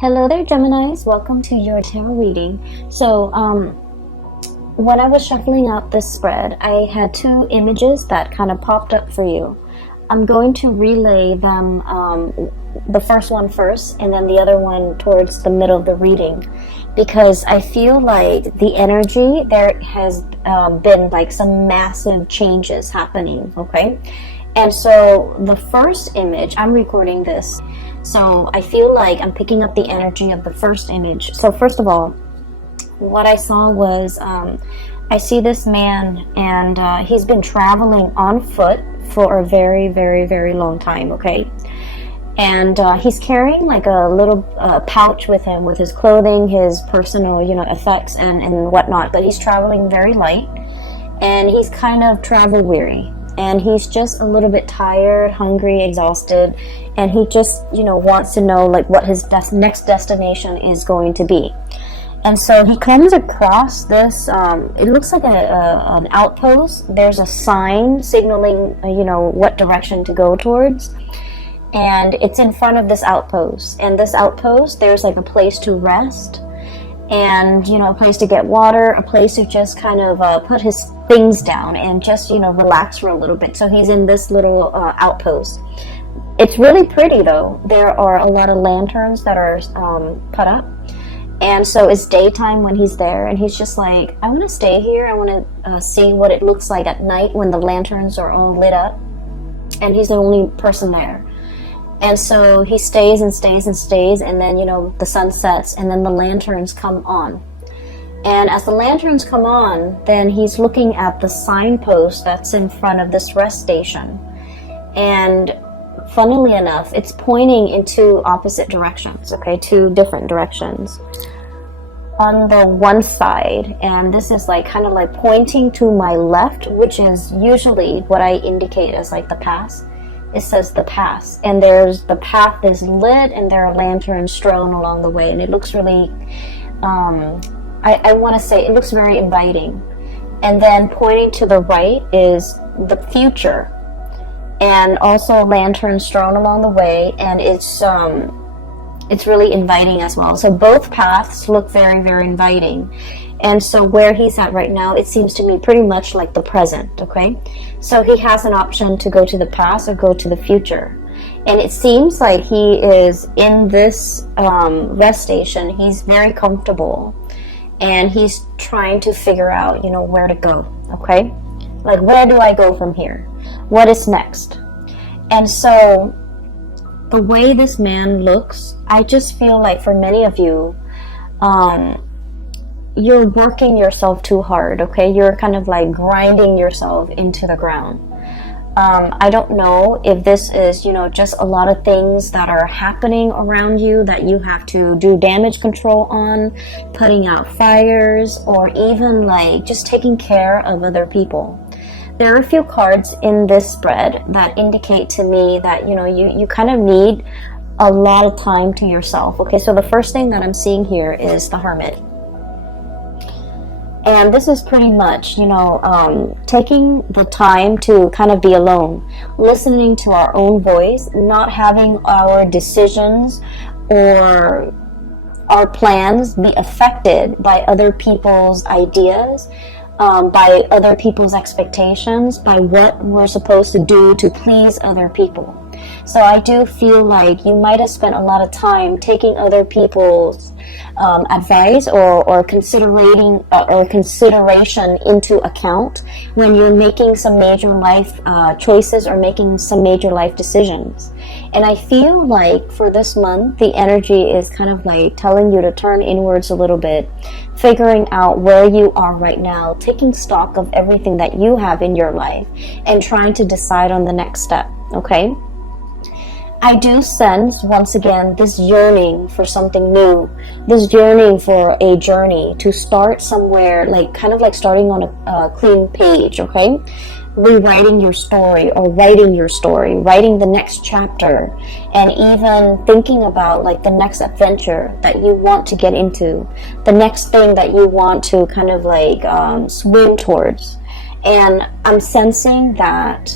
Hello there, Geminis. Welcome to your tarot reading. So, when I was shuffling out this spread, I had two images that kind of popped up for you. I'm going to relay them, the first one first, and then the other one towards the middle of the reading, because I feel like the energy, there has been like some massive changes happening, okay? And so the first image, I'm recording this, so I feel like I'm picking up the energy of the first image. So first of all, what I saw was, I see this man, and he's been traveling on foot for a very, very, very long time, okay? And he's carrying like a little pouch with him with his clothing, his personal, effects and whatnot. But he's traveling very light, and he's kind of travel weary. And he's just a little bit tired, hungry, exhausted, and he just, wants to know like what his next destination is going to be. And so he comes across this, it looks like an outpost. There's a sign signaling, what direction to go towards. And it's in front of this outpost. And this outpost, there's like a place to rest, and a place to get water, a place to just kind of put his things down and just relax for a little bit. So he's in this little outpost. It's really pretty though. There are a lot of lanterns that are put up, and so it's daytime when he's there, and he's just like, I want to stay here. I want to see what it looks like at night when the lanterns are all lit up, and he's the only person there. And so he stays and stays and stays, and then, the sun sets, and then the lanterns come on. And as the lanterns come on, then he's looking at the signpost that's in front of this rest station. And funnily enough, it's pointing in two opposite directions, okay? Two different directions. On the one side, and this is like kind of like pointing to my left, which is usually what I indicate as like the past. It says the past, and there's the path is lit, and there are lanterns strewn along the way, and it looks really, I want to say it looks very inviting. And then pointing to the right is the future, and also lanterns strewn along the way, and it's really inviting as well. So both paths look very, very inviting. And so where he's at right now, it seems to me pretty much like the present, okay? So he has an option to go to the past or go to the future. And it seems like he is in this rest station. He's very comfortable, and he's trying to figure out, where to go, okay? Like, where do I go from here? What is next? And so the way this man looks, I just feel like for many of you, you're working yourself too hard, okay? You're kind of like grinding yourself into the ground. I don't know if this is, just a lot of things that are happening around you that you have to do damage control on, putting out fires, or even like just taking care of other people. There are a few cards in this spread that indicate to me that, you kind of need a lot of time to yourself. Okay, so the first thing that I'm seeing here is the Hermit. And this is pretty much, taking the time to kind of be alone, listening to our own voice, not having our decisions or our plans be affected by other people's ideas, by other people's expectations, by what we're supposed to do to please other people. So I do feel like you might have spent a lot of time taking other people's advice or considering or consideration into account when you're making some major life choices or making some major life decisions. And I feel like for this month, the energy is kind of like telling you to turn inwards a little bit, figuring out where you are right now, taking stock of everything that you have in your life, and trying to decide on the next step, okay? I do sense, once again, this yearning for something new, this yearning for a journey to start somewhere, like kind of like starting on a clean page, okay? Rewriting your story or writing your story, writing the next chapter, and even thinking about like the next adventure that you want to get into, the next thing that you want to kind of like swim towards. And I'm sensing that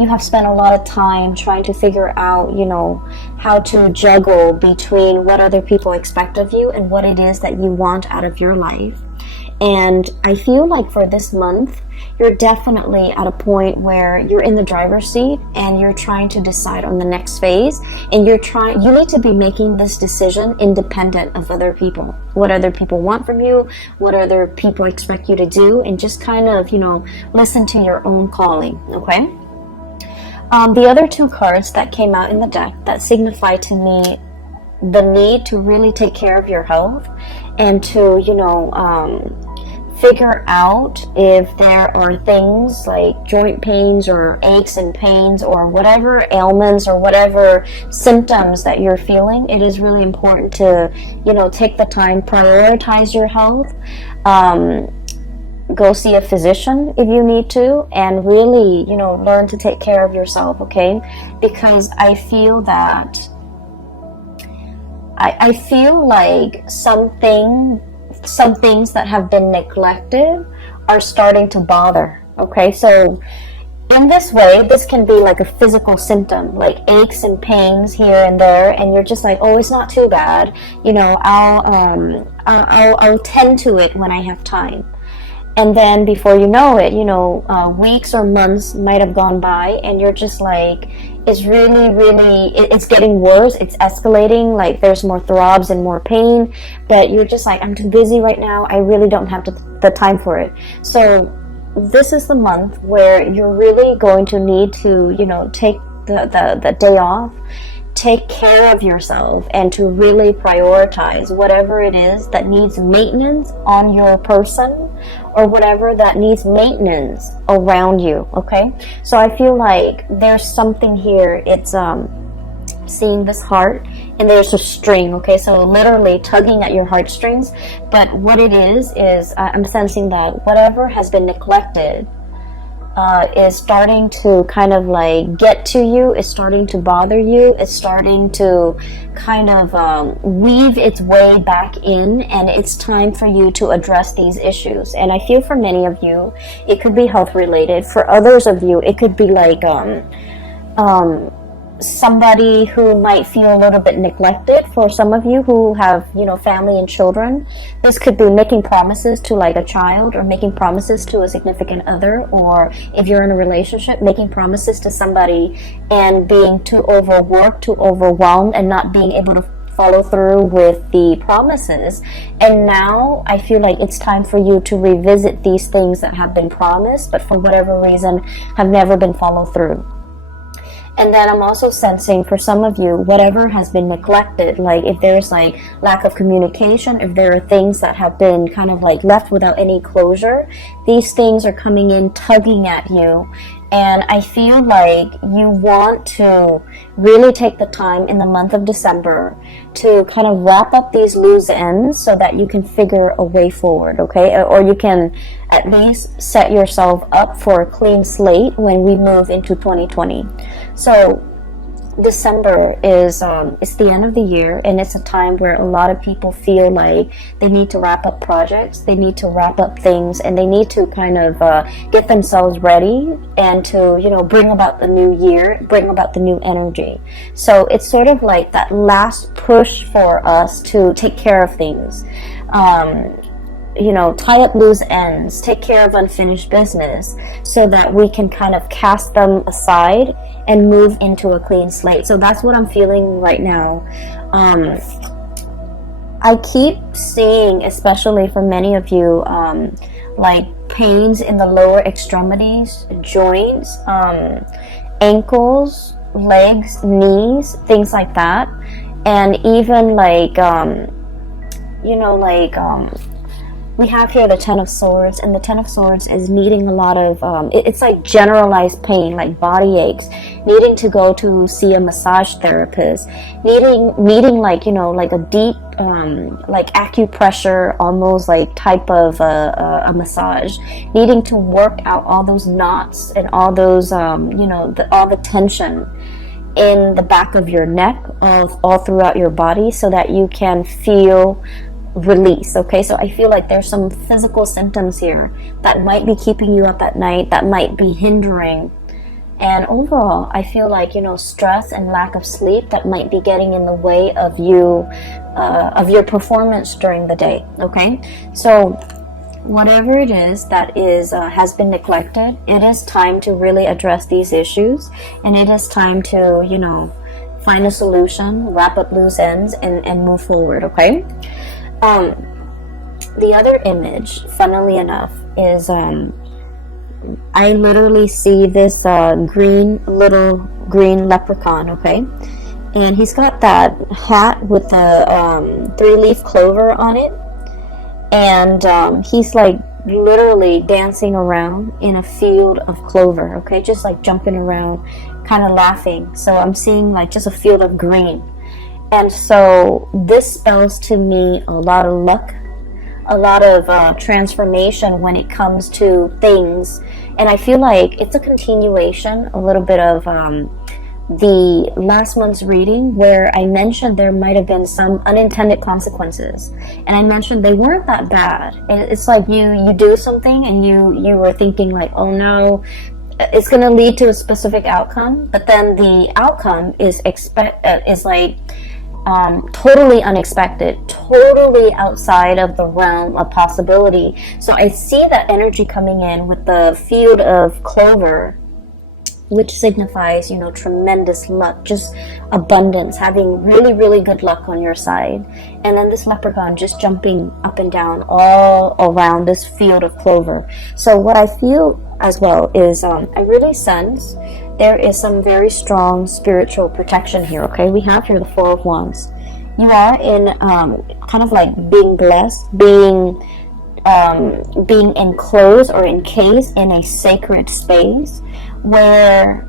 you have spent a lot of time trying to figure out, you know, how to juggle between what other people expect of you and what it is that you want out of your life. And I feel like for this month, you're definitely at a point where you're in the driver's seat and you're trying to decide on the next phase. And you need to be making this decision independent of other people. What other people want from you, what other people expect you to do, and just kind of, you know, listen to your own calling, okay? The other two cards that came out in the deck that signify to me the need to really take care of your health and to, you know, figure out if there are things like joint pains or aches and pains or whatever ailments or whatever symptoms that you're feeling. It is really important to, you know, take the time, prioritize your health, go see a physician if you need to, and really, you know, learn to take care of yourself, okay? Because I feel that I feel like some things that have been neglected are starting to bother, okay? So in this way, this can be like a physical symptom, like aches and pains here and there, and you're just like, oh, it's not too bad, you know, I'll tend to it when I have time. And then before you know it, you know, weeks or months might have gone by, and you're just like, it's it's getting worse, it's escalating, like there's more throbs and more pain, but you're just like, I'm too busy right now, I really don't have the time for it. So this is the month where you're really going to need to, you know, take the day off, take care of yourself, and to really prioritize whatever it is that needs maintenance on your person or whatever that needs maintenance around you, okay? So I feel like there's something here. It's seeing this heart, and there's a string, okay? So literally tugging at your heartstrings. But what it is I'm sensing that whatever has been neglected is starting to kind of like get to you, it's starting to bother you, it's starting to kind of weave its way back in, and it's time for you to address these issues. And I feel for many of you, it could be health related. For others of you, it could be like somebody who might feel a little bit neglected. For some of you who have, you know, family and children, this could be making promises to like a child, or making promises to a significant other, or if you're in a relationship, making promises to somebody and being too overworked, too overwhelmed, and not being able to follow through with the promises. And now I feel like it's time for you to revisit these things that have been promised, but for whatever reason have never been followed through. And then I'm also sensing for some of you, whatever has been neglected, like if there's like lack of communication, if there are things that have been kind of like left without any closure, these things are coming in, tugging at you. And I feel like you want to really take the time in the month of December to kind of wrap up these loose ends so that you can figure a way forward, okay? Or you can at least set yourself up for a clean slate when we move into 2020. So December is it's the end of the year, and it's a time where a lot of people feel like they need to wrap up projects, they need to wrap up things, and they need to kind of get themselves ready and to, you know, bring about the new year, bring about the new energy. So it's sort of like that last push for us to take care of things. You know, tie up loose ends, take care of unfinished business, so that we can kind of cast them aside and move into a clean slate. So that's what I'm feeling right now. I keep seeing, especially for many of you, like pains in the lower extremities, joints, ankles, legs, knees, things like that. And even like, you know, like, we have here the Ten of Swords, and the Ten of Swords is needing a lot of, it's like generalized pain, like body aches, needing to go to see a massage therapist, needing like, you know, like a deep, like acupressure, almost like type of a massage, needing to work out all those knots and all those, you know, all the tension in the back of your neck, all throughout your body, so that you can feel release. Okay, so I feel like there's some physical symptoms here that might be keeping you up at night, that might be hindering And overall, I feel like, you know, stress and lack of sleep that might be getting in the way of you, of your performance during the day. Okay, so whatever it is that is has been neglected, it is time to really address these issues, and it is time to, you know, find a solution, wrap up loose ends, and move forward. Okay. The other image, funnily enough, is I literally see this little green leprechaun. Okay, and he's got that hat with a 3-leaf clover on it, and he's like literally dancing around in a field of clover. Okay, just like jumping around, kind of laughing. So I'm seeing like just a field of green, and so this spells to me a lot of luck, a lot of transformation when it comes to things. And I feel like it's a continuation a little bit of the last month's reading, where I mentioned there might have been some unintended consequences, and I mentioned they weren't that bad. It's like you do something and you were thinking like, oh no, it's going to lead to a specific outcome, but then the outcome is like totally unexpected, totally outside of the realm of possibility. So I see that energy coming in with the field of clover, which signifies, you know, tremendous luck, just abundance, having really, really good luck on your side. And then this leprechaun just jumping up and down all around this field of clover. So what I feel as well is I really sense there is some very strong spiritual protection here. Okay, we have here the Four of Wands. You are in kind of like being blessed, being enclosed or encased in a sacred space where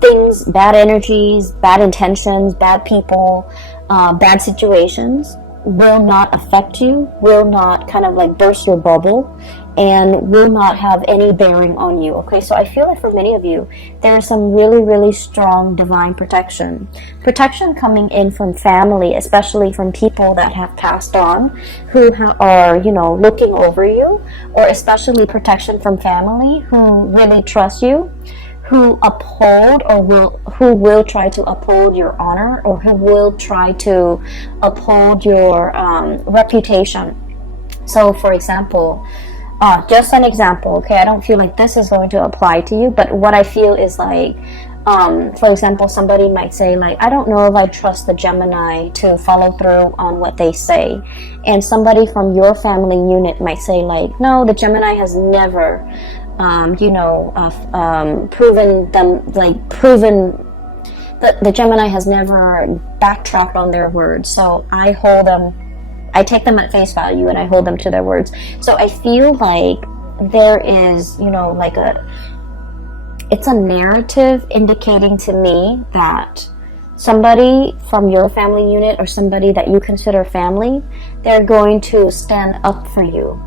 things, bad energies, bad intentions, bad people, bad situations will not affect you, will not kind of like burst your bubble, and will not have any bearing on you. Okay, so I feel like for many of you, there is some really, really strong divine protection. Protection coming in from family, especially from people that have passed on, who are, you know, looking over you, or especially protection from family who really trust you, who uphold who will try to uphold your honor, or who will try to uphold your reputation. So for example, just an example, okay, I don't feel like this is going to apply to you, but what I feel is like, for example, somebody might say like, I don't know if I trust the Gemini to follow through on what they say. And somebody from your family unit might say like, no, the Gemini has never, proven that the Gemini has never backtracked on their words. So I take them at face value and I hold them to their words. So I feel like there is, you know, like it's a narrative indicating to me that somebody from your family unit or somebody that you consider family, they're going to stand up for you.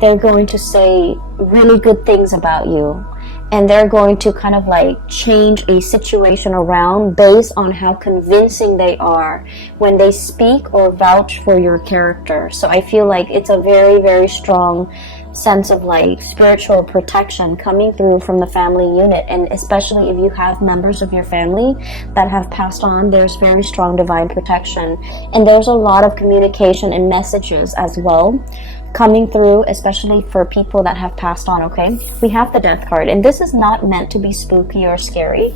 They're going to say really good things about you. And they're going to kind of like change a situation around based on how convincing they are when they speak or vouch for your character. So I feel like it's a very, very strong sense of like spiritual protection coming through from the family unit. And especially if you have members of your family that have passed on, there's very strong divine protection. And there's a lot of communication and messages as well coming through, especially for people that have passed on. Okay, we have the Death card, and this is not meant to be spooky or scary.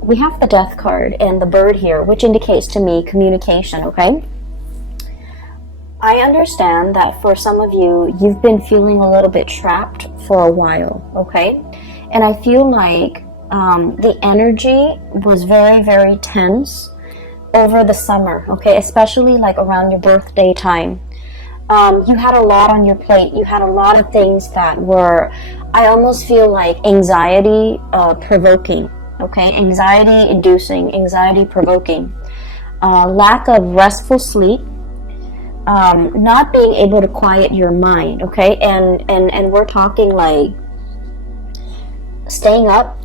We have the Death card and the bird here, which indicates to me communication. Okay, I understand that for some of you, you've been feeling a little bit trapped for a while. Okay, and I feel like the energy was very, very tense over the summer. Okay, especially like around your birthday time. You had a lot on your plate. You had a lot of things that were, I almost feel like anxiety provoking. Okay, anxiety inducing, anxiety provoking. Lack of restful sleep. Not being able to quiet your mind. Okay, and we're talking like staying up,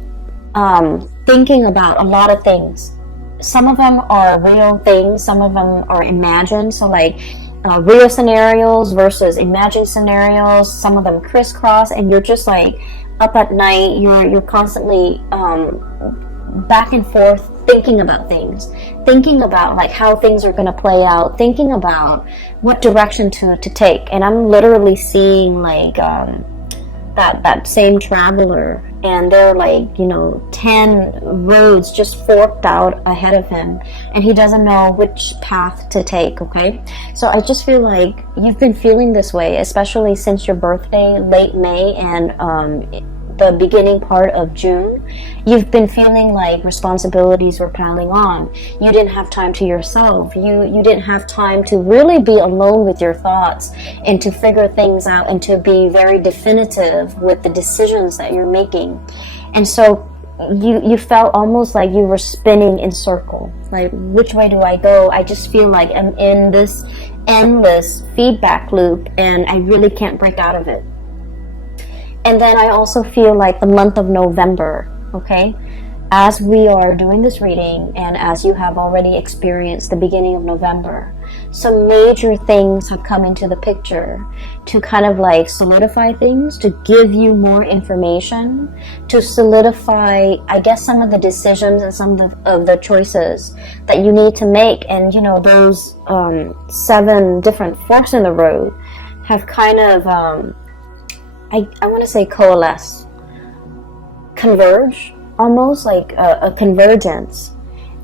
thinking about a lot of things. Some of them are real things. Some of them are imagined. So like, real scenarios versus imagined scenarios. Some of them crisscross, and you're just like up at night, you're constantly back and forth thinking about things, thinking about like how things are going to play out, thinking about what direction to take. And I'm literally seeing like that same traveler, and they're like, 10 roads just forked out ahead of him, and he doesn't know which path to take. Okay, so I just feel like you've been feeling this way, especially since your birthday, late May, and the beginning part of June. You've been feeling like responsibilities were piling on. You didn't have time to yourself. You didn't have time to really be alone with your thoughts and to figure things out and to be very definitive with the decisions that you're making. And so you felt almost like you were spinning in circle. Like, which way do I go? I just feel like I'm in this endless feedback loop and I really can't break out of it. And then I also feel like the month of November, okay, as we are doing this reading and as you have already experienced the beginning of November, some major things have come into the picture to kind of like solidify things, to give you more information, to solidify, I guess, some of the decisions and some of the choices that you need to make. And, those 7 different forks in the road have kind of... I want to say coalesce, converge, almost like a convergence.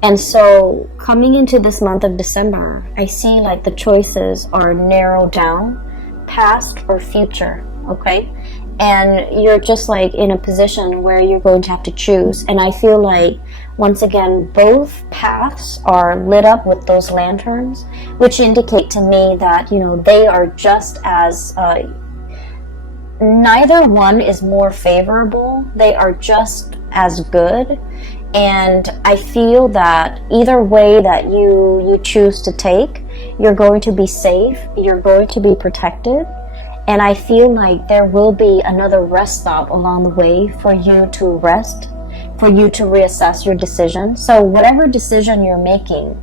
And so coming into this month of December, I see like the choices are narrowed down, past or future, okay? And you're just like in a position where you're going to have to choose. And I feel like, once again, both paths are lit up with those lanterns, which indicate to me that, they are just as... neither one is more favorable. They are just as good. And I feel that either way that you choose to take, you're going to be safe, you're going to be protected. And I feel like there will be another rest stop along the way for you to rest, for you to reassess your decision. So whatever decision you're making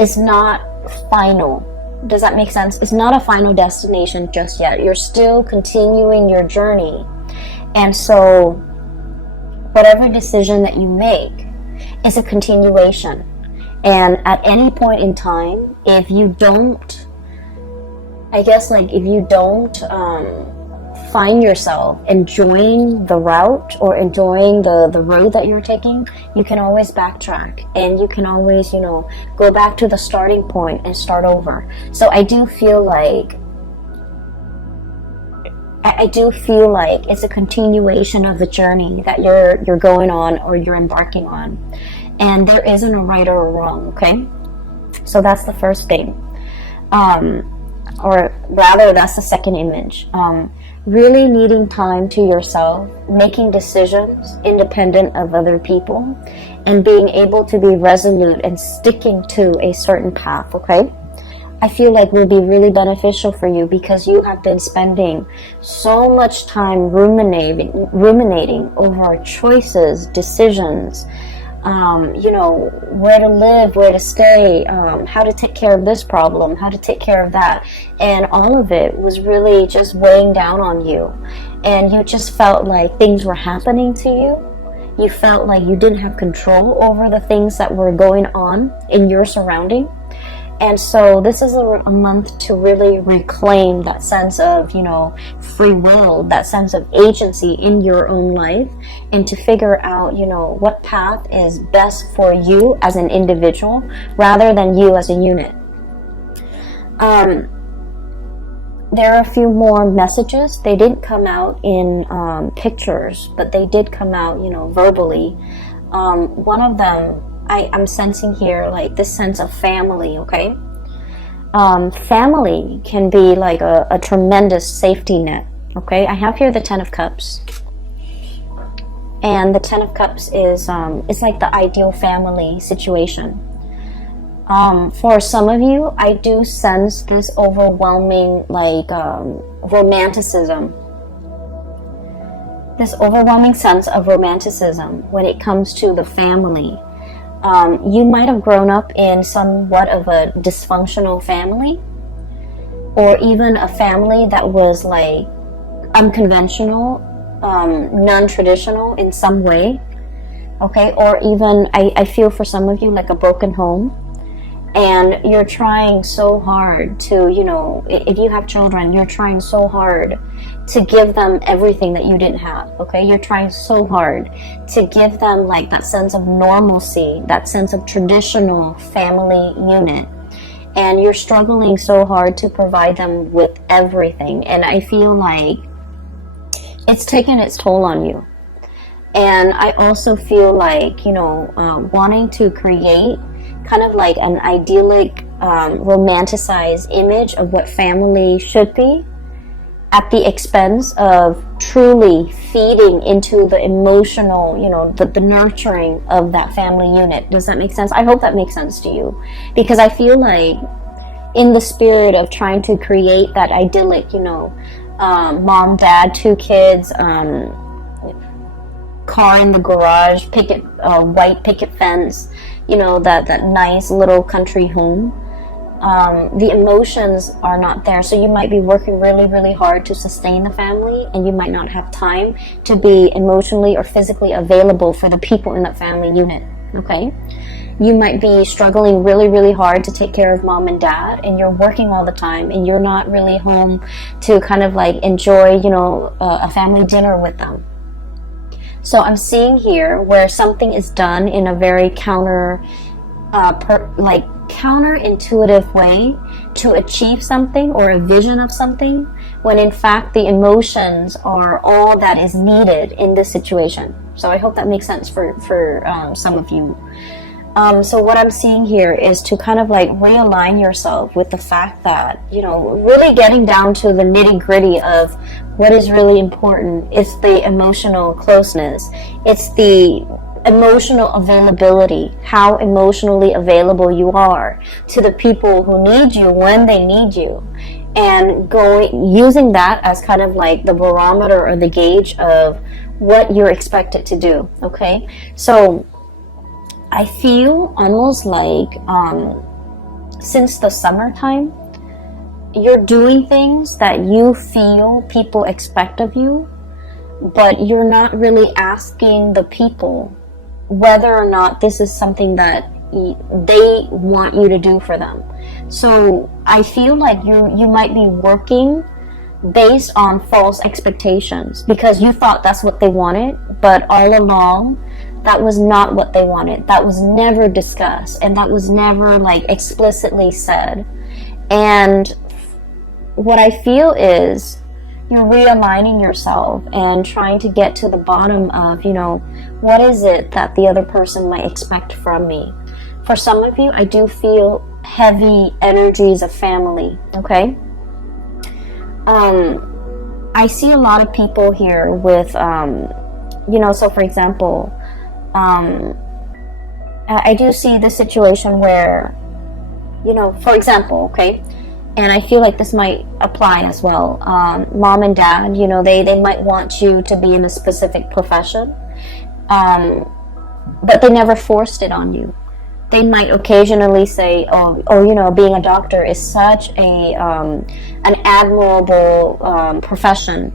is not final. Does that make sense? It's not a final destination just yet. You're still continuing your journey. And so whatever decision that you make is a continuation. And at any point in time, if you don't find yourself enjoying the route or enjoying the road that you're taking, you can always backtrack and you can always, go back to the starting point and start over. So I do feel like it's a continuation of the journey that you're going on or you're embarking on. And there isn't a right or a wrong, okay? So that's the first thing. Or rather, that's the second image. Really needing time to yourself, making decisions independent of other people, and being able to be resolute and sticking to a certain path, okay? I feel like will be really beneficial for you because you have been spending so much time ruminating over choices, decisions, where to live, where to stay, how to take care of this problem, how to take care of that. And all of it was really just weighing down on you. And you just felt like things were happening to you. You felt like you didn't have control over the things that were going on in your surrounding. And so this is a month to really reclaim that sense of, free will, that sense of agency in your own life, and to figure out, what path is best for you as an individual rather than you as a unit. There are a few more messages. They didn't come out in pictures, but they did come out, verbally. One of them, I'm sensing here like this sense of family, okay? Family can be like a tremendous safety net, okay? I have here the 10 of Cups. And the 10 of Cups is, it's like the ideal family situation. For some of you, I do sense this overwhelming, romanticism. This overwhelming sense of romanticism when it comes to the family. You might have grown up in somewhat of a dysfunctional family, or even a family that was like unconventional, non-traditional in some way, okay? Or even, I feel for some of you like a broken home, and you're trying so hard to, you know, if you have children, you're trying so hard to give them everything that you didn't have, okay? You're trying so hard to give them like that sense of normalcy, that sense of traditional family unit, and you're struggling so hard to provide them with everything, and I feel like it's taken its toll on you. And I also feel like, you know, wanting to create kind of like an idyllic, romanticized image of what family should be at the expense of truly feeding into the emotional, you know, the nurturing of that family unit. Does that make sense? I hope that makes sense to you, because I feel like in the spirit of trying to create that idyllic, you know, mom, dad, 2 kids, car in the garage, white picket fence, you know, that nice little country home, the emotions are not there. So you might be working really, really hard to sustain the family, and you might not have time to be emotionally or physically available for the people in that family unit, okay? You might be struggling really, really hard to take care of mom and dad, and you're working all the time, and you're not really home to kind of like enjoy, you know, a family dinner with them. So I'm seeing here where something is done in a very counterintuitive way to achieve something or a vision of something, when in fact the emotions are all that is needed in this situation. So I hope that makes sense for some of you. So what I'm seeing here is to kind of like realign yourself with the fact that, you know, really getting down to the nitty-gritty of what is really important. It's the emotional closeness. It's the emotional availability, how emotionally available you are to the people who need you when they need you, and using that as kind of like the barometer or the gauge of what you're expected to do, okay? So I feel almost like since the summertime, you're doing things that you feel people expect of you, but you're not really asking the people whether or not this is something that they want you to do for them. So I feel like you might be working based on false expectations because you thought that's what they wanted, but all along that was not what they wanted. That was never discussed, and that was never like explicitly said. And what I feel is you're realigning yourself and trying to get to the bottom of, you know, what is it that the other person might expect from me. For some of you, I do feel heavy energies of family, okay? I see a lot of people here with, you know, so for example, I do see the situation where, you know, for example, okay, and I feel like this might apply as well. Mom and dad, you know, they might want you to be in a specific profession, but they never forced it on you. They might occasionally say, oh, you know, being a doctor is such an admirable profession.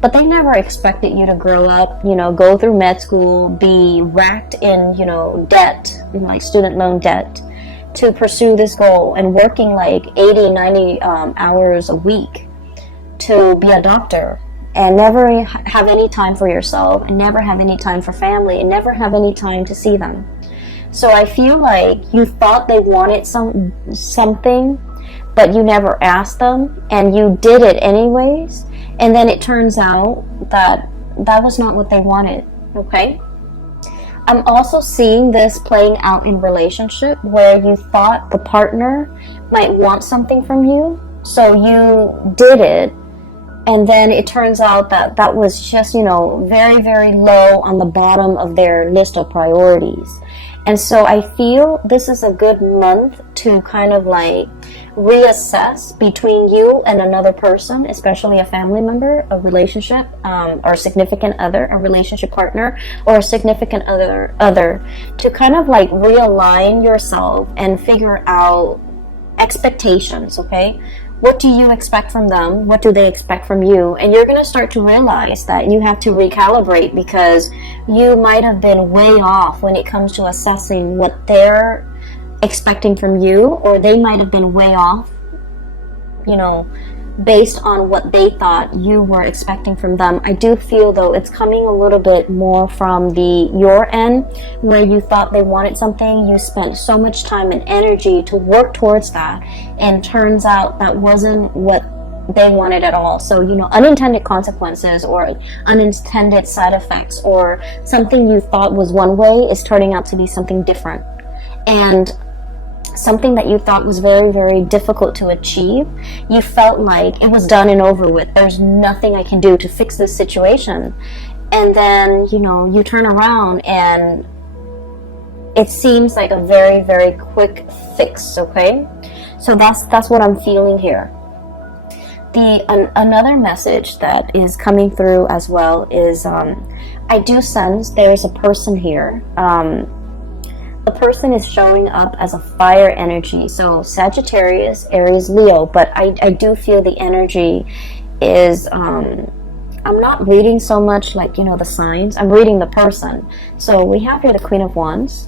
But they never expected you to grow up, you know, go through med school, be racked in, you know, debt, like student loan debt, to pursue this goal, and working like 80, 90 hours a week to be a doctor, and never have any time for yourself, and never have any time for family, and never have any time to see them. So I feel like you thought they wanted something, but you never asked them, and you did it anyways. And then it turns out that that was not what they wanted, okay? I'm also seeing this playing out in relationship where you thought the partner might want something from you, so you did it, and then it turns out that that was just, you know, very, very low on the bottom of their list of priorities. And so I feel this is a good month to kind of like reassess between you and another person, especially a family member, a relationship, or significant other, a relationship partner, or a significant other, to kind of like realign yourself and figure out expectations, okay? What do you expect from them? What do they expect from you? And you're going to start to realize that you have to recalibrate, because you might have been way off when it comes to assessing what they're expecting from you, or they might have been way off, you know, based on what they thought you were expecting from them. I do feel though it's coming a little bit more from your end, where you thought they wanted something, you spent so much time and energy to work towards that, and turns out that wasn't what they wanted at all. So, you know, unintended consequences or unintended side effects, or something you thought was one way is turning out to be something different. And something that you thought was very, very difficult to achieve, you felt like it was done and over with. There's nothing I can do to fix this situation. And then, you know, you turn around and it seems like a very, very quick fix, okay? So that's what I'm feeling here. Another message that is coming through as well is I do sense there's a person here. The person is showing up as a fire energy, so Sagittarius, Aries, Leo, but I do feel the energy is, I'm not reading so much like, you know, the signs, I'm reading the person. So we have here the Queen of Wands.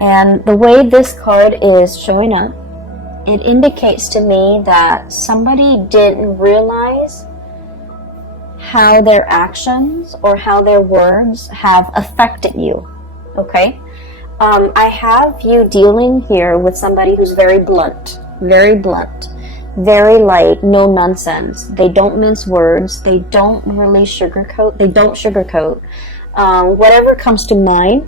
And the way this card is showing up, it indicates to me that somebody didn't realize how their actions or how their words have affected you, okay? I have you dealing here with somebody who's very blunt, very like no nonsense. They don't mince words. They don't really sugarcoat. Whatever comes to mind,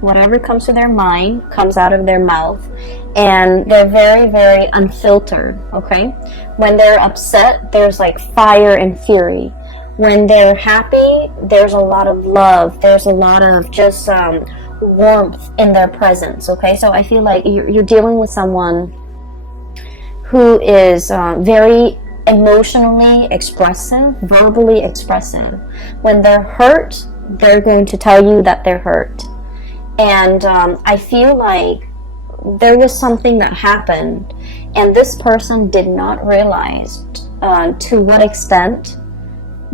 whatever comes to their mind comes out of their mouth, and they're very, very unfiltered, okay? When they're upset, there's like fire and fury. When they're happy, there's a lot of love. There's a lot of just warmth in their presence, okay? So I feel like you're dealing with someone who is very emotionally expressive, verbally expressive. When they're hurt, they're going to tell you that they're hurt. And I feel like there was something that happened, and this person did not realize to what extent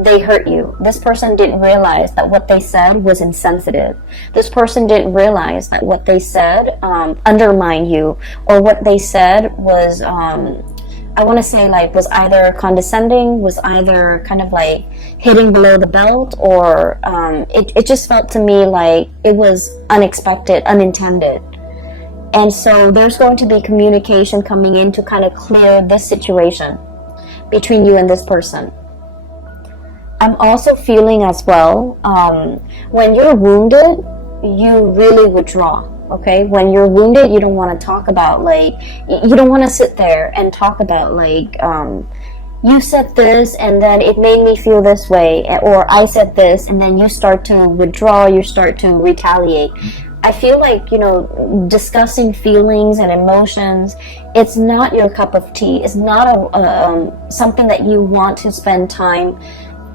they hurt you. This person didn't realize that what they said was insensitive. This person didn't realize that what they said undermined you, or what they said was, I want to say, like, was either condescending, was either kind of like hitting below the belt, or it just felt to me like it was unexpected, unintended. And so there's going to be communication coming in to kind of clear this situation between you and this person. I'm also feeling as well, when you're wounded, you really withdraw, okay? When you're wounded, you don't want to talk about, like, you don't want to sit there and talk about, like, you said this and then it made me feel this way, or I said this, and then you start to withdraw, you start to retaliate. I feel like, you know, discussing feelings and emotions, it's not your cup of tea. It's not something that you want to spend time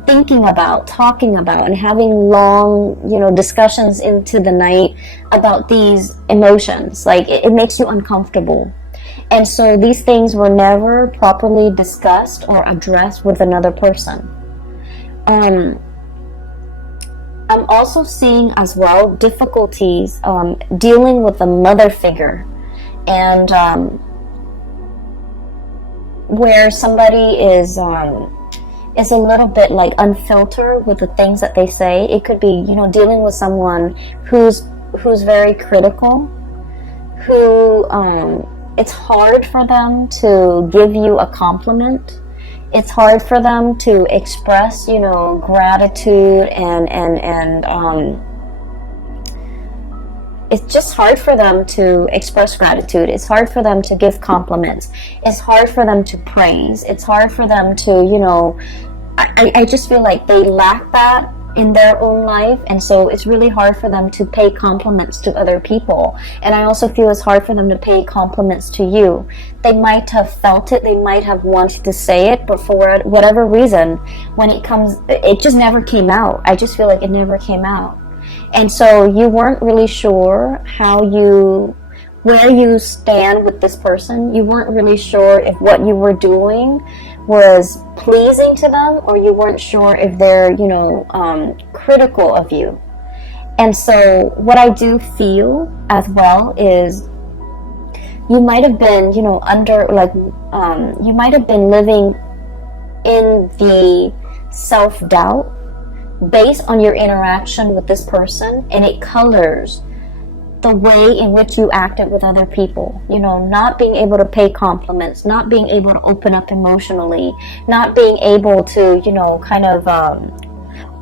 thinking about, talking about, and having long, you know, discussions into the night about these emotions. Like, it makes you uncomfortable. And so these things were never properly discussed or addressed with another person. I'm also seeing as well difficulties dealing with a mother figure, and where somebody is a little bit like unfiltered with the things that they say. It could be, you know, dealing with someone who's very critical, who it's hard for them to give you a compliment. It's hard for them to express, you know, gratitude, and it's just hard for them to express gratitude. It's hard for them to give compliments. It's hard for them to praise. It's hard for them to, you know, I just feel like they lack that in their own life, and so it's really hard for them to pay compliments to other people. And I also feel it's hard for them to pay compliments to you. They might have felt it, they might have wanted to say it, but for whatever reason, when it comes, it just never came out. I just feel like it never came out. And so you weren't really sure how you where you stand with this person. You weren't really sure if what you were doing was pleasing to them, or you weren't sure if they're, critical of you. And so what I do feel as well is you might have been, you might have been living in the self-doubt based on your interaction with this person, and it colors the way in which you acted with other people. Not being able to pay compliments, not being able to open up emotionally, not being able to,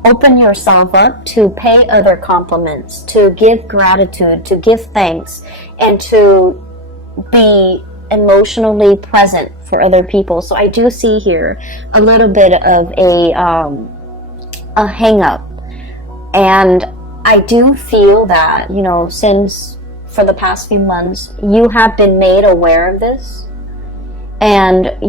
open yourself up to pay other compliments, to give gratitude, to give thanks, and to be emotionally present for other people. So I do see here a little bit of a hang up, and I do feel that, since for the past few months you have been made aware of this, and